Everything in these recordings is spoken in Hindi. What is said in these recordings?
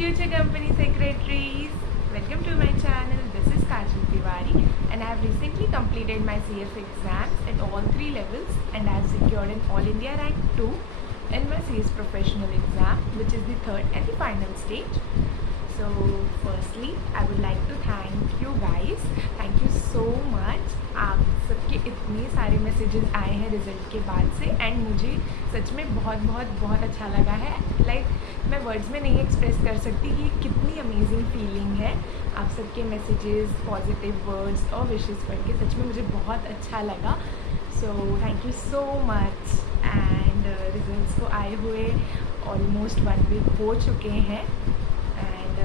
future company secretaries, welcome to my channel. This is Kajal Tiwari and I have recently completed my CF exams at all 3 levels and I have secured an All India rank 2 in my CS professional exam, which is the third and the final stage. So firstly I would like to thank you guys. Thank you so much. आप सबके इतने सारे मैसेजेस आए हैं रिज़ल्ट के बाद से एंड मुझे सच में बहुत अच्छा लगा है. मैं वर्ड्स में नहीं एक्सप्रेस कर सकती कि कितनी अमेजिंग फीलिंग है. आप सबके मैसेजेस, पॉजिटिव वर्ड्स और विशेस पढ़ के सच में मुझे बहुत अच्छा लगा. So thank you so much. And results को आए हुए ऑलमोस्ट 1 वीक हो चुके हैं एंड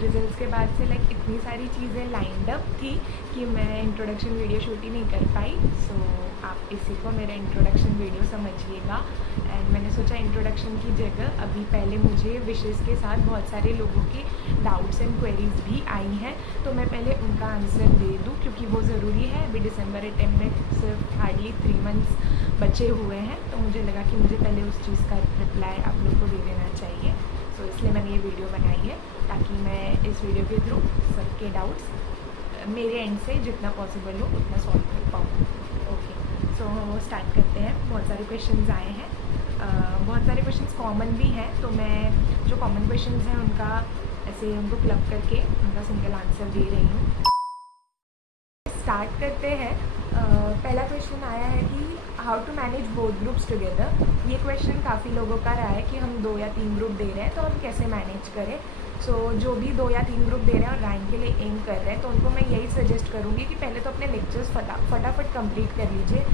रिज़ल्ट्स के बाद से इतनी सारी चीज़ें लाइंड अप थी कि मैं इंट्रोडक्शन वीडियो शूट ही नहीं कर पाई. सो आप इसी को मेरा इंट्रोडक्शन वीडियो समझिएगा. एंड मैंने सोचा इंट्रोडक्शन की जगह अभी पहले मुझे विशेज़ के साथ बहुत सारे लोगों के डाउट्स एंड क्वेरीज़ भी आई हैं, तो मैं पहले उनका आंसर दे दूँ क्योंकि वो ज़रूरी है. अभी दिसंबर अटेम्प्ट में सिर्फ हार्डली 3 मंथ्स बचे हुए हैं, तो मुझे लगा कि मुझे पहले उस चीज़ का रिप्लाई आप लोग को दे देना चाहिए. तो इसलिए मैंने ये वीडियो बनाई है ताकि मैं इस वीडियो के थ्रू सबके डाउट्स मेरे एंड से जितना पॉसिबल हो उतना सॉल्व कर पाऊँ. ओके, सो स्टार्ट करते हैं. बहुत सारे क्वेश्चंस आए हैं, बहुत सारे क्वेश्चंस कॉमन भी हैं, तो मैं जो कॉमन क्वेश्चंस हैं उनका ऐसे उनको क्लब करके उनका सिंगल आंसर दे रही हूँ. स्टार्ट करते हैं. पहला क्वेश्चन आया है कि how to manage both groups together. ये क्वेश्चन काफ़ी लोगों का रहा है कि हम 2 या 3 ग्रुप दे रहे हैं तो हम कैसे मैनेज करें. सो जो भी 2 या 3 ग्रुप दे रहे हैं और रैंक के लिए एम कर रहे हैं तो उनको मैं यही सजेस्ट करूँगी कि पहले तो अपने लेक्चर्स फटाफट कंप्लीट कर लीजिए,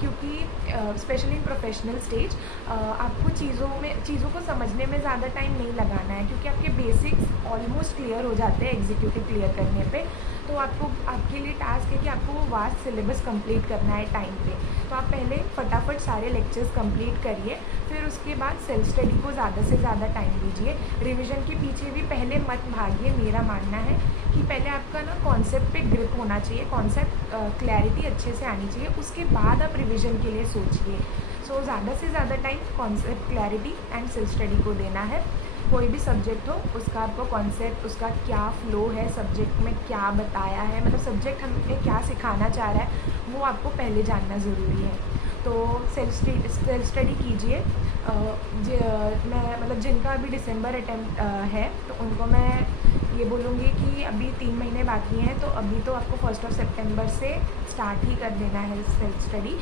क्योंकि स्पेशली इन प्रोफेशनल स्टेज आपको चीज़ों को समझने में ज़्यादा टाइम नहीं लगाना है, क्योंकि आपके बेसिक्स ऑलमोस्ट क्लियर हो जाते हैं एग्जीक्यूटिव क्लियर करने पे. तो आपके लिए टास्क है कि आपको वो वास्ट सिलेबस कंप्लीट करना है टाइम पे. तो आप पहले फटाफट सारे लेक्चर्स कंप्लीट करिए, फिर उसके बाद सेल्फ स्टडी को ज़्यादा से ज़्यादा टाइम दीजिए. रिवीजन के पीछे भी पहले मत भागिए. मेरा मानना है कि पहले आपका ना कॉन्सेप्ट पे ग्रिप होना चाहिए, कॉन्सेप्ट क्लैरिटी अच्छे से आनी चाहिए, उसके बाद आप रिवीजन के लिए सोचिए. सो ज़्यादा से ज़्यादा time concept clarity and self study को देना है. कोई भी सब्जेक्ट हो उसका आपको कॉन्सेप्ट, उसका क्या फ्लो है, सब्जेक्ट में क्या बताया है, मतलब सब्जेक्ट हमें क्या सिखाना चाह रहा है वो आपको पहले जानना ज़रूरी है. तो सेल्फ स्टडी कीजिए. मैं जिनका अभी दिसंबर अटेम्प्ट है तो उनको मैं ये बोलूँगी कि अभी 3 महीने बाकी हैं, तो अभी तो आपको 1 सितंबर से स्टार्ट ही कर देना है self study.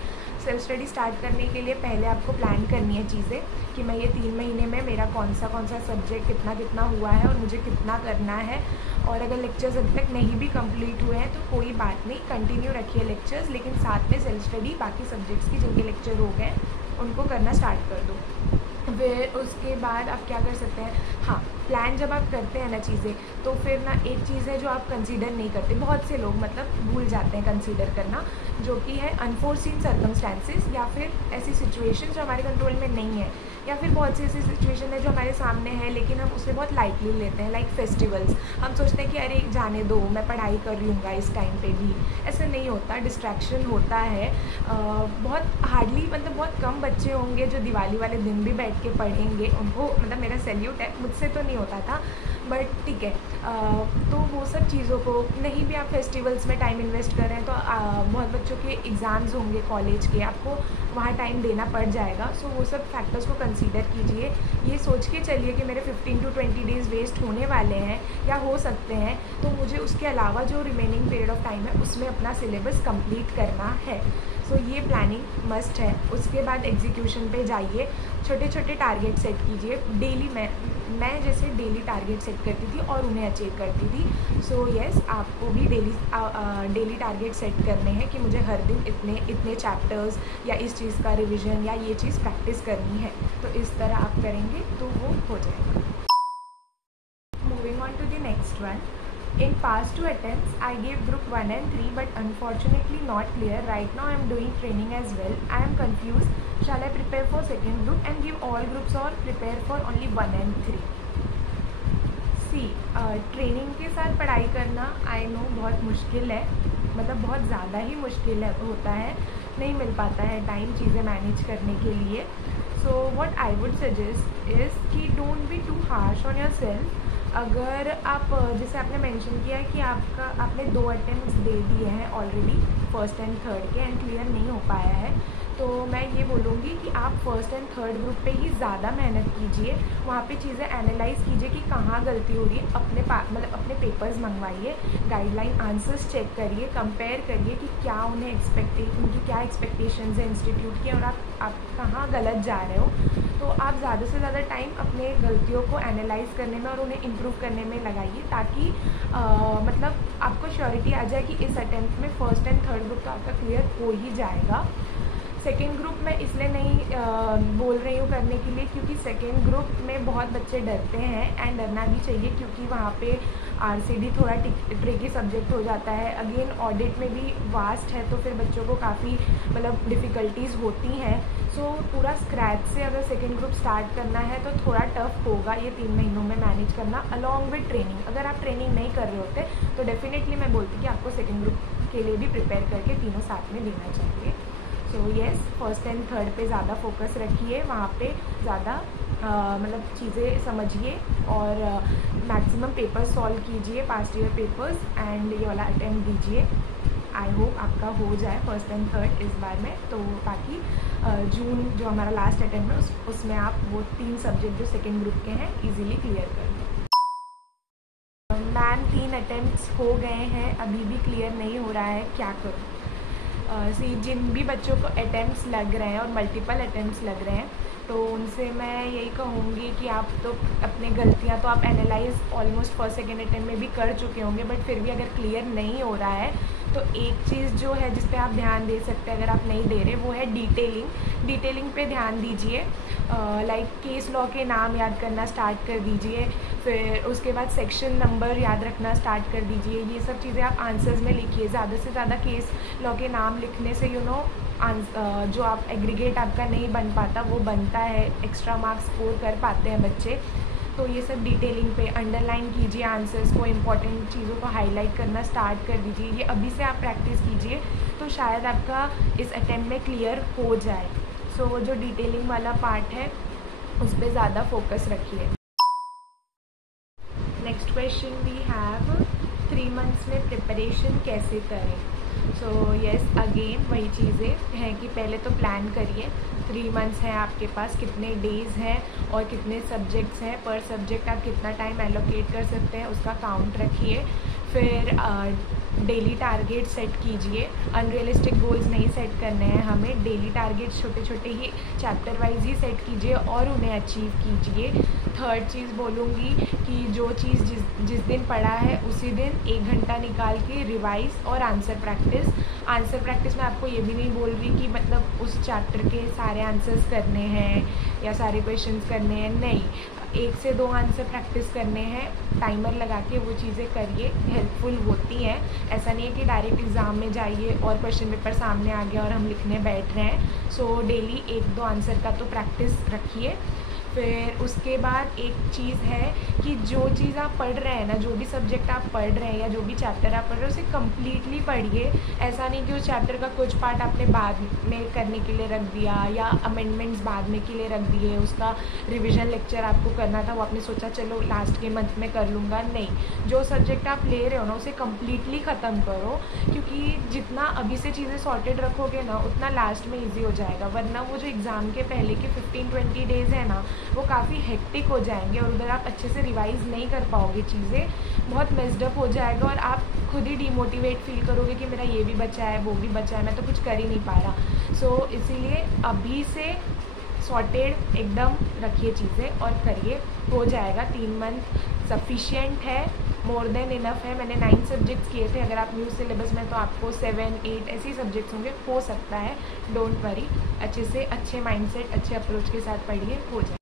Self study start करने के लिए पहले आपको प्लान करनी है चीज़ें कि मैं ये 3 महीने में मेरा कौन सा सब्जेक्ट कितना हुआ है और मुझे कितना करना है. और अगर लेक्चर्स अभी तक नहीं भी कंप्लीट हुए हैं तो कोई बात नहीं, कंटिन्यू रखिए लेक्चर्स, लेकिन साथ में सेल्फ स्टडी बाकी सब्जेक्ट्स की जिनके लेक्चर हो गए उनको करना स्टार्ट कर दो. फिर उसके बाद आप क्या कर सकते हैं, हाँ, प्लान जब आप करते हैं ना चीज़ें, तो फिर ना एक चीज़ है जो आप कंसीडर नहीं करते. बहुत से लोग भूल जाते हैं कंसीडर करना, जो कि है अनफोर्सीन सर्कमस्टेंसेस या फिर ऐसी सिचुएशन जो हमारे कंट्रोल में नहीं है, या फिर बहुत सी ऐसी सिचुएशन है जो हमारे सामने है लेकिन हम उसे बहुत लाइटली लेते हैं. लाइक फेस्टिवल्स, हम सोचते हैं कि अरे जाने दो, मैं पढ़ाई कर रही हूँ इस टाइम पे भी. ऐसा नहीं होता, डिस्ट्रैक्शन होता है. बहुत हार्डली बहुत कम बच्चे होंगे जो दिवाली वाले दिन भी बैठ के पढ़ेंगे. उनको मेरा सैल्यूट है, मुझसे तो नहीं होता था, बट ठीक है. तो वो सब चीज़ों को नहीं भी आप फेस्टिवल्स में टाइम इन्वेस्ट कर रहे हैं तो बहुत बच्चों के एग्ज़ाम्स होंगे कॉलेज के, आपको वहाँ टाइम देना पड़ जाएगा. सो वो सब फैक्टर्स को कंसीडर कीजिए. ये सोच के चलिए कि मेरे 15 to 20 डेज़ वेस्ट होने वाले हैं या हो सकते हैं, तो मुझे उसके अलावा जो रिमेनिंग पीरियड ऑफ टाइम है उसमें अपना सिलेबस कंप्लीट करना है. सो ये प्लानिंग मस्ट है. उसके बाद एग्जीक्यूशन पे जाइए. छोटे छोटे टारगेट सेट कीजिए डेली. मैं जैसे डेली टारगेट सेट करती थी और उन्हें अचीव करती थी. सो येस, आपको भी डेली टारगेट सेट करने हैं कि मुझे हर दिन इतने चैप्टर्स या इस चीज़ का रिवीजन या ये चीज़ प्रैक्टिस करनी है. तो इस तरह आप करेंगे तो वो हो जाएगा. Moving on to the next one. In past 2 attempts, I gave group 1 and 3 but unfortunately not clear. Right now I am doing training as well. I am confused. Shall I prepare for second group and give all groups or prepare for only 1 and 3? See, training के साथ पढ़ाई करना I know बहुत मुश्किल है, बहुत ज़्यादा ही मुश्किल होता है. नहीं मिल पाता है टाइम चीज़ें मैनेज करने के लिए। So what I would suggest is कि don't be too harsh on yourself. अगर आप जैसे आपने मेंशन किया है कि आपने 2 अटेम्प्ट्स दे दिए हैं ऑलरेडी, फर्स्ट एंड थर्ड के, एंड क्लियर नहीं हो पाया है, तो मैं ये बोलूँगी कि आप फर्स्ट एंड थर्ड ग्रुप पे ही ज़्यादा मेहनत कीजिए। वहाँ पे चीज़ें एनालाइज कीजिए कि कहाँ गलती हो रही है। अपने पेपर्स मंगवाइए, गाइडलाइन आंसर्स चेक करिए, कंपेयर करिए कि क्या उन्हें उनकी क्या एक्सपेक्टेशंस है इंस्टीट्यूट की, और आप कहाँ गलत जा रहे हो। तो आप ज़्यादा से ज़्यादा टाइम अपने गलतियों को एनालाइज करने में और उन्हें इम्प्रूव करने में लगाइए, ताकि मतलब आपको श्योरिटी आ जाए कि इस अटेम्प्ट में फर्स्ट एंड थर्ड ग्रुप का आपका क्लियर हो ही जाएगा। सेकेंड ग्रुप में इसलिए नहीं बोल रही हूँ करने के लिए क्योंकि सेकेंड ग्रुप में बहुत बच्चे डरते हैं, एंड डरना भी चाहिए क्योंकि वहाँ पे आरसीडी थोड़ा ट्रिकी सब्जेक्ट हो जाता है। अगेन ऑडिट में भी वास्ट है, तो फिर बच्चों को काफ़ी मतलब डिफ़िकल्टीज़ होती हैं। सो पूरा स्क्रैच से अगर सेकेंड ग्रुप स्टार्ट करना है तो थोड़ा टफ होगा ये 3 महीनों में मैनेज करना, अलॉन्ग विद ट्रेनिंग। अगर आप ट्रेनिंग नहीं कर रहे होते तो डेफिनेटली मैं बोलती कि आपको सेकेंड ग्रुप के लिए भी प्रिपेयर करके तीनों साथ में देना चाहिए। So yes, first and third पे ज़्यादा फोकस रखिए, वहाँ पे ज़्यादा मतलब चीज़ें समझिए और मैक्सिमम पेपर सॉल्व कीजिए, पास्ट ईयर पेपर्स, एंड ये वाला अटेम्प्ट दीजिए। आई होप आपका हो जाए फर्स्ट एंड थर्ड इस बार में, तो ताकि जून जो हमारा लास्ट अटेम्प्ट है उसमें आप वो 3 सब्जेक्ट जो सेकेंड ग्रुप के हैं ईजिली क्लियर कर दें। मैम 3 अटेम्प्ट्स हो गए हैं, अभी भी क्लियर नहीं हो रहा है, क्या करूँ? जिन भी बच्चों को अटेम्प्ट्स लग रहे हैं और मल्टीपल अटेम्प्ट्स लग रहे हैं, तो उनसे मैं यही कहूँगी कि आप तो अपने गलतियाँ तो आप analyse almost first second attempt में भी कर चुके होंगे, बट फिर भी अगर क्लियर नहीं हो रहा है तो एक चीज़ जो है जिस पे आप ध्यान दे सकते हैं अगर आप नहीं दे रहे, वो है डिटेलिंग पे ध्यान दीजिए। लाइक केस लॉ के नाम याद करना स्टार्ट कर दीजिए, फिर उसके बाद सेक्शन नंबर याद रखना स्टार्ट कर दीजिए। ये सब चीज़ें आप आंसर्स में लिखिए। ज़्यादा से ज़्यादा केस लॉ के नाम लिखने से जो आप एग्रीगेट आपका नहीं बन पाता वो बनता है, एक्स्ट्रा मार्क्स स्कोर कर पाते हैं बच्चे। तो ये सब डिटेलिंग पे अंडरलाइन कीजिए, आंसर्स को, इम्पॉर्टेंट चीज़ों को हाईलाइट करना स्टार्ट कर दीजिए। ये अभी से आप प्रैक्टिस कीजिए तो शायद आपका इस अटेम्प्ट में क्लियर हो जाए। सो जो डिटेलिंग वाला पार्ट है उस पर ज़्यादा फोकस रखिए। Next question we have 3 months में प्रिपरेशन कैसे करें? सो येस, अगेन वही चीज़ें हैं कि पहले तो प्लान करिए। 3 मंथ्स हैं आपके पास, कितने डेज़ हैं और कितने सब्जेक्ट्स हैं, पर सब्जेक्ट आप कितना टाइम एलोकेट कर सकते हैं उसका काउंट रखिए। फिर डेली टारगेट सेट कीजिए। अनरियलिस्टिक गोल्स नहीं सेट करने हैं हमें, डेली टारगेट्स छोटे छोटे ही चैप्टर वाइज ही सेट कीजिए और उन्हें अचीव कीजिए। थर्ड चीज़ बोलूँगी कि जो चीज़ जिस दिन पढ़ा है उसी दिन 1 घंटा निकाल के रिवाइज और आंसर प्रैक्टिस में आपको ये भी नहीं बोल रही कि मतलब उस चैप्टर के सारे आंसर्स करने हैं या सारे क्वेश्चंस करने हैं, नहीं, 1 से 2 आंसर प्रैक्टिस करने हैं। टाइमर लगा के वो चीज़ें करिए, हेल्पफुल होती हैं। ऐसा नहीं है कि डायरेक्ट एग्ज़ाम में जाइए और क्वेश्चन पेपर सामने आ गया और हम लिखने बैठ रहे हैं। सो डेली 1-2 आंसर का तो प्रैक्टिस रखिए। फिर उसके बाद एक चीज़ है कि जो चीज़ आप पढ़ रहे हैं ना, जो भी सब्जेक्ट आप पढ़ रहे हैं या जो भी चैप्टर आप पढ़ रहे हैं उसे कम्प्लीटली पढ़िए। ऐसा नहीं कि उस चैप्टर का कुछ पार्ट आपने बाद में करने के लिए रख दिया या अमेंडमेंट्स बाद में के लिए रख दिए, उसका रिविज़न लेक्चर आपको करना था वो आपने सोचा चलो लास्ट के मंथ में कर लूँगा। नहीं, जो सब्जेक्ट आप ले रहे हो ना उसे कम्प्लीटली ख़त्म करो, क्योंकि जितना अभी से चीज़ें सॉर्टेड रखोगे ना उतना लास्ट में ईजी हो जाएगा। वरना वो जो एग्ज़ाम के पहले के 15-20 डेज़ है ना वो काफ़ी हेक्टिक हो जाएंगे और उधर आप अच्छे से रिवाइज़ नहीं कर पाओगे, चीज़ें बहुत मेस्डअप हो जाएगा और आप खुद ही डिमोटिवेट फील करोगे कि मेरा ये भी बचा है वो भी बचा है, मैं तो कुछ कर ही नहीं पा रहा। सो इसीलिए अभी से सॉर्टेड एकदम रखिए चीज़ें और करिए, हो जाएगा। 3 मंथ सफिशिएंट है, मोर देन इनफ है। मैंने 9 सब्जेक्ट्स किए थे, अगर आप न्यू सिलेबस में तो आपको 7-8 ऐसे सब्जेक्ट्स होंगे, हो सकता है। डोंट वरी, अच्छे से अच्छे माइंडसेट अच्छे अप्रोच के साथ पढ़िए, हो जाए।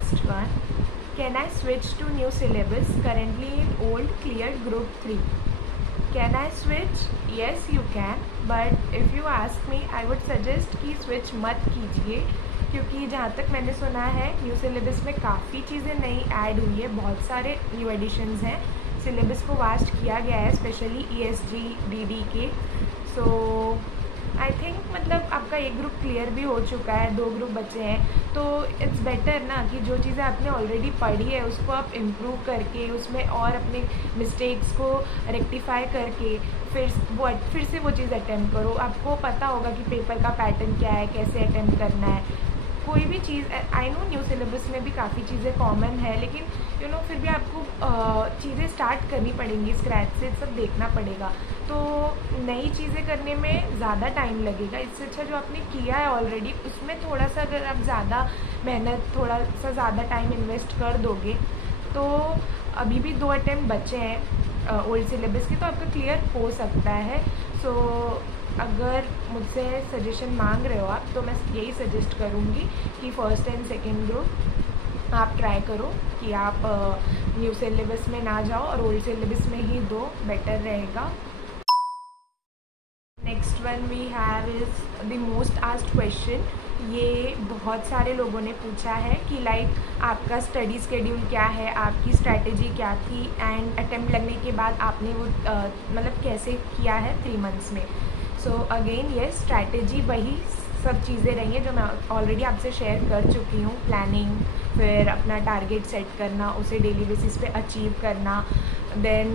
Next one, can I switch to new syllabus? Currently in old cleared group 3. Can I switch? Yes you can, but if you ask me I would suggest कि switch मत कीजिए, क्योंकि जहाँ तक मैंने सुना है न्यू सिलेबस में काफ़ी चीज़ें नई ऐड हुई है, बहुत सारे न्यू एडिशंस हैं, सिलेबस को वास्ट किया गया है, स्पेशली ESG DD के। सो आई थिंक मतलब आपका एक ग्रुप क्लियर भी हो चुका है, 2 ग्रुप बचे हैं, तो इट्स बेटर ना कि जो चीज़ें आपने ऑलरेडी पढ़ी है उसको आप इम्प्रूव करके उसमें और अपने मिस्टेक्स को रेक्टिफाई करके फिर से वो चीज़ अटेम्प्ट करो। आपको पता होगा कि पेपर का पैटर्न क्या है, कैसे अटेम्प्ट करना है। कोई भी चीज़, आई नो न्यू सिलेबस में भी काफ़ी चीज़ें कॉमन है, लेकिन फिर भी आपको चीज़ें स्टार्ट करनी पड़ेंगी स्क्रैच से, सब देखना पड़ेगा। तो नई चीज़ें करने में ज़्यादा टाइम लगेगा, इससे अच्छा जो आपने किया है ऑलरेडी उसमें थोड़ा सा अगर आप ज़्यादा मेहनत, थोड़ा सा ज़्यादा टाइम इन्वेस्ट कर दोगे, तो अभी भी 2 अटेम्प्ट बचे हैं ओल्ड सिलेबस के, तो आपका क्लियर हो सकता है। सो अगर मुझसे सजेशन मांग रहे हो आप, तो मैं यही सजेस्ट करूँगी कि फर्स्ट एंड सेकेंड ग्रुप आप ट्राई करो कि आप न्यू सिलेबस में ना जाओ और ओल्ड सिलेबस में ही दो, बेटर रहेगा। Next one we have is the most asked question. ये बहुत सारे लोगों ने पूछा है कि लाइक आपका स्टडी स्केड्यूल क्या है, आपकी स्ट्रैटेजी क्या थी, एंड अटेम्प्ट लगने के बाद आपने वो मतलब कैसे किया है 3 मंथ्स में। सो अगेन ये स्ट्रैटेजी वही सब चीज़ें रही हैं जो मैं ऑलरेडी आपसे शेयर कर चुकी हूँ। प्लानिंग, फिर अपना टारगेट सेट करना, उसे डेली बेसिस पे अचीव करना, देन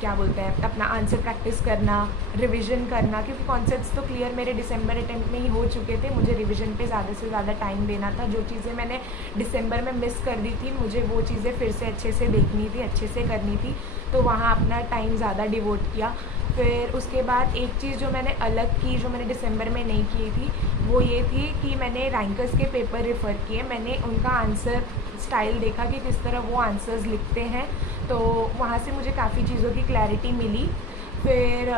क्या बोलते हैं, अपना आंसर प्रैक्टिस करना, रिवीजन करना, क्योंकि कॉन्सेप्ट्स तो क्लियर मेरे दिसंबर अटेम्प्ट में ही हो चुके थे। मुझे रिवीजन पे ज़्यादा से ज़्यादा टाइम देना था। जो चीज़ें मैंने दिसंबर में मिस कर दी थी, मुझे वो चीज़ें फिर से अच्छे से देखनी थी, अच्छे से करनी थी, तो वहाँ अपना टाइम ज़्यादा डिवोट किया। फिर उसके बाद एक चीज़ जो मैंने अलग की, जो मैंने दिसंबर में नहीं की थी, वो ये थी कि मैंने रैंकर्स के पेपर रेफ़र किए। मैंने उनका आंसर स्टाइल देखा कि किस तरह वो आंसर्स लिखते हैं, तो वहाँ से मुझे काफ़ी चीज़ों की क्लैरिटी मिली। फिर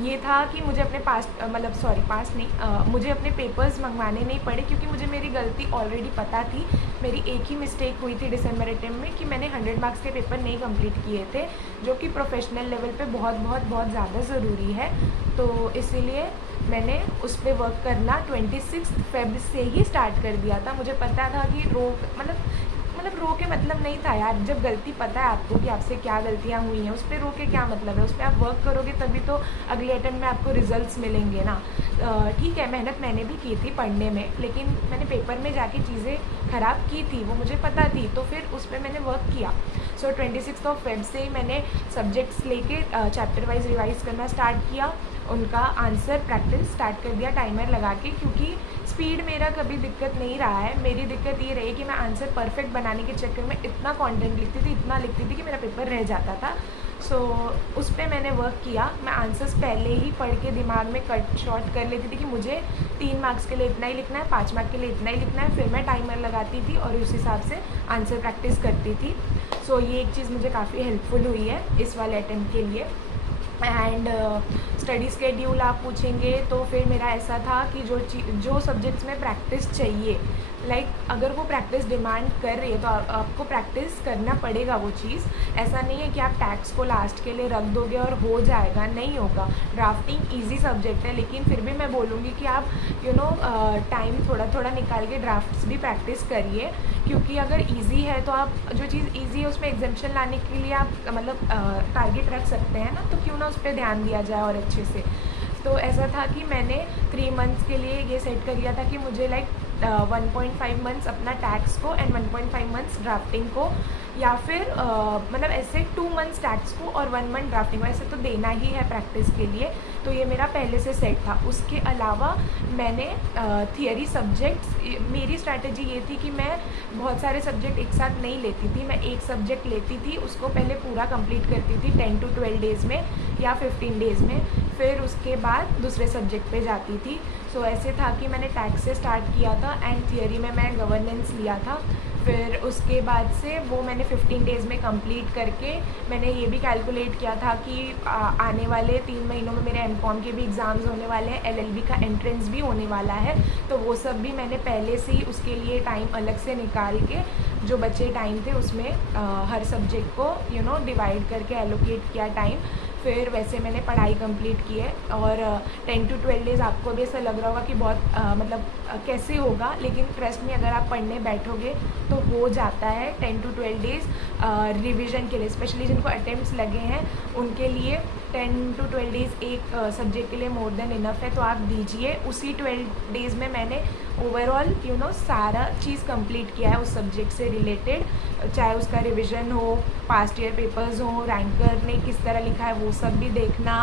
ये था कि मुझे अपने मुझे अपने पेपर्स मंगवाने नहीं पड़े, क्योंकि मुझे मेरी गलती ऑलरेडी पता थी। मेरी एक ही मिस्टेक हुई थी दिसंबर अटेम्प्ट में कि मैंने 100 मार्क्स के पेपर नहीं कंप्लीट किए थे, जो कि प्रोफेशनल लेवल पे बहुत ज़्यादा ज़रूरी है। तो इसीलिए मैंने उस पर वर्क करना 26 फेब से ही स्टार्ट कर दिया था। मुझे पता था कि रो के मतलब नहीं था यार। जब गलती पता है आपको कि आपसे क्या गलतियाँ हुई हैं, उस पर रो के क्या मतलब है। उस पर आप वर्क करोगे तभी तो अगले अटेम्प्ट में आपको रिजल्ट्स मिलेंगे ना। ठीक है, मेहनत मैंने भी की थी पढ़ने में, लेकिन मैंने पेपर में जाके चीज़ें ख़राब की थी, वो मुझे पता थी, तो फिर उस पर मैंने वर्क किया। सो 26 फेब से ही मैंने सब्जेक्ट्स लेके चैप्टर वाइज रिवाइज़ करना स्टार्ट किया, उनका आंसर प्रैक्टिस स्टार्ट कर दिया टाइमर लगा के, क्योंकि स्पीड मेरा कभी दिक्कत नहीं रहा है। मेरी दिक्कत ये रही कि मैं आंसर परफेक्ट बनाने के चक्कर में इतना कंटेंट लिखती थी कि मेरा पेपर रह जाता था। सो उस पर मैंने वर्क किया। मैं आंसर्स पहले ही पढ़ के दिमाग में कट शॉर्ट कर लेती थी कि मुझे 3 मार्क्स के लिए इतना ही लिखना है, 5 मार्क्स के लिए इतना ही लिखना है। फिर मैं टाइमर लगाती थी और उस हिसाब से आंसर प्रैक्टिस करती थी। सो ये एक चीज़ मुझे काफ़ी हेल्पफुल हुई है इस वाले अटेम्प्ट के लिए। एंड स्टडी स्केड्यूल आप पूछेंगे तो फिर मेरा ऐसा था कि जो सब्जेक्ट्स में प्रैक्टिस चाहिए, लाइक अगर वो प्रैक्टिस डिमांड कर रही है तो आपको प्रैक्टिस करना पड़ेगा वो चीज़। ऐसा नहीं है कि आप टैक्स को लास्ट के लिए रख दोगे और हो जाएगा, नहीं होगा। ड्राफ्टिंग इजी सब्जेक्ट है, लेकिन फिर भी मैं बोलूँगी कि आप टाइम थोड़ा थोड़ा निकाल के ड्राफ्ट्स भी प्रैक्टिस करिए, क्योंकि अगर इजी है तो आप जो चीज़ इजी है उसमें एग्जाम्पशन लाने के लिए आप टारगेट रख सकते हैं ना, तो क्यों ना उस पर ध्यान दिया जाए और अच्छे से। तो ऐसा था कि मैंने 3 मंथ्स के लिए ये सेट कर लिया था कि मुझे 1.5 मंथ्स अपना टैक्स को एंड 1.5 मंथ्स ड्राफ्टिंग को, या फिर ऐसे 2 मंथ्स टैक्स को और 1 मंथ ड्राफ्टिंग को, ऐसे तो देना ही है प्रैक्टिस के लिए। तो ये मेरा पहले से सेट था। उसके अलावा मैंने थियरी सब्जेक्ट्स, मेरी स्ट्रैटेजी ये थी कि मैं बहुत सारे सब्जेक्ट एक साथ नहीं लेती थी। मैं एक सब्जेक्ट लेती थी, उसको पहले पूरा कंप्लीट करती थी 10 to 12 डेज़ में या 15 डेज़ में, फिर उसके बाद दूसरे सब्जेक्ट पे जाती थी। सो ऐसे था कि मैंने टैक्स से स्टार्ट किया था एंड थियरी में मैं गवर्नेंस लिया था। फिर उसके बाद से वो मैंने 15 डेज़ में कंप्लीट करके मैंने ये भी कैलकुलेट किया था कि आने वाले 3 महीनों में मेरे एमकॉम के भी एग्ज़ाम्स होने वाले हैं, एलएलबी का एंट्रेंस भी होने वाला है, तो वो सब भी मैंने पहले से ही उसके लिए टाइम अलग से निकाल के जो बचे टाइम थे उसमें हर सब्जेक्ट को डिवाइड करके एलोकेट किया टाइम। फिर वैसे मैंने पढ़ाई कंप्लीट की है। और 10 to 12 डेज़ आपको भी ऐसा लग रहा होगा कि बहुत मतलब कैसे होगा, लेकिन ट्रस्ट में अगर आप पढ़ने बैठोगे तो हो जाता है। 10 to 12 डेज़ रिवीजन के लिए, स्पेशली जिनको अटेम्प्ट्स लगे हैं उनके लिए 10 to 12 डेज़ एक सब्जेक्ट के लिए मोर देन इनफ है, तो आप दीजिए। उसी 12 डेज़ में मैंने ओवरऑल सारा चीज़ कंप्लीट किया है उस सब्जेक्ट से रिलेटेड, चाहे उसका रिवीजन हो, पास्ट ईयर पेपर्स हो, रैंकर ने किस तरह लिखा है वो सब भी देखना,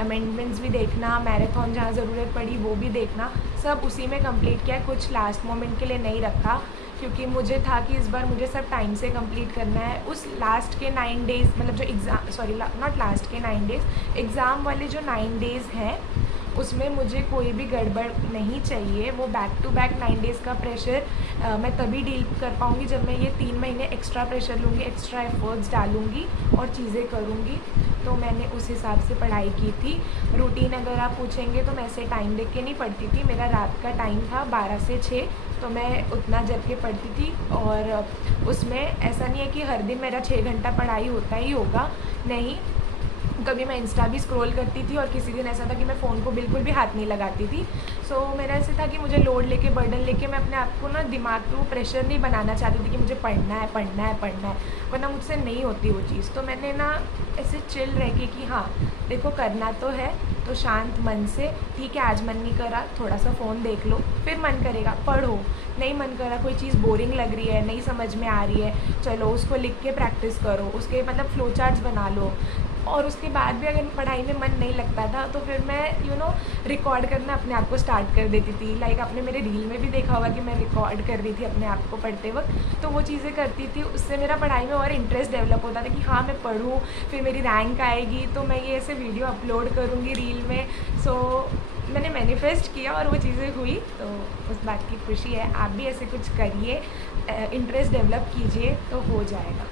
अमेंडमेंट्स भी देखना, मैराथन जहाँ ज़रूरत पड़ी वो भी देखना, सब उसी में कंप्लीट किया है। कुछ लास्ट मोमेंट के लिए नहीं रखा, क्योंकि मुझे था कि इस बार मुझे सब टाइम से कंप्लीट करना है। उस लास्ट के 9 डेज़, मतलब जो एग्ज़ाम, सॉरी नॉट लास्ट के 9 डेज़, एग्ज़ाम वाले जो 9 डेज़ हैं उसमें मुझे कोई भी गड़बड़ नहीं चाहिए। वो बैक टू बैक 9 डेज़ का प्रेशर मैं तभी डील कर पाऊँगी जब मैं ये 3 महीने एक्स्ट्रा प्रेशर लूँगी, एक्स्ट्रा एफर्ट्स डालूँगी और चीज़ें करूँगी। तो मैंने उस हिसाब से पढ़ाई की थी। रूटीन अगर आप पूछेंगे तो मैं ऐसे टाइम देख के नहीं पढ़ती थी। मेरा रात का टाइम था 12 से 6, तो मैं उतना जग के पढ़ती थी। और उसमें ऐसा नहीं है कि हर दिन मेरा 6 घंटा पढ़ाई होता ही होगा, नहीं। कभी मैं इंस्टा भी स्क्रॉल करती थी और किसी दिन ऐसा था कि मैं फ़ोन को बिल्कुल भी हाथ नहीं लगाती थी। सो मेरा ऐसे था कि मुझे लोड लेके, बर्डन लेके मैं अपने आप को ना दिमाग पे वो प्रेशर नहीं बनाना चाहती थी कि मुझे पढ़ना है पढ़ना है पढ़ना है, वरना मुझसे नहीं होती वो चीज़। तो मैंने ना ऐसे चिल रह के कि हाँ देखो करना तो है, तो शांत मन से, ठीक है आज मन नहीं करा थोड़ा सा फ़ोन देख लो, फिर मन करेगा पढ़ो, नहीं मन करा कोई चीज़ बोरिंग लग रही है, नहीं समझ में आ रही है, चलो उसको लिख के प्रैक्टिस करो, उसके मतलब फ्लो चार्ट्स बना लो। और उसके बाद भी अगर पढ़ाई में मन नहीं लगता था तो फिर मैं रिकॉर्ड करना अपने आप को स्टार्ट कर देती थी। लाइक आपने मेरे रील में भी देखा होगा कि मैं रिकॉर्ड कर रही थी अपने आप को पढ़ते वक्त, तो वो चीज़ें करती थी। उससे मेरा पढ़ाई में और इंटरेस्ट डेवलप होता था कि हाँ मैं पढ़ूँ, फिर मेरी रैंक आएगी तो मैं ये ऐसे वीडियो अपलोड करूँगी रील में। सो मैंने मैनिफेस्ट किया और वो चीज़ें हुई, तो उस बात की खुशी है। आप भी ऐसे कुछ करिए, इंटरेस्ट डेवलप कीजिए तो हो जाएगा।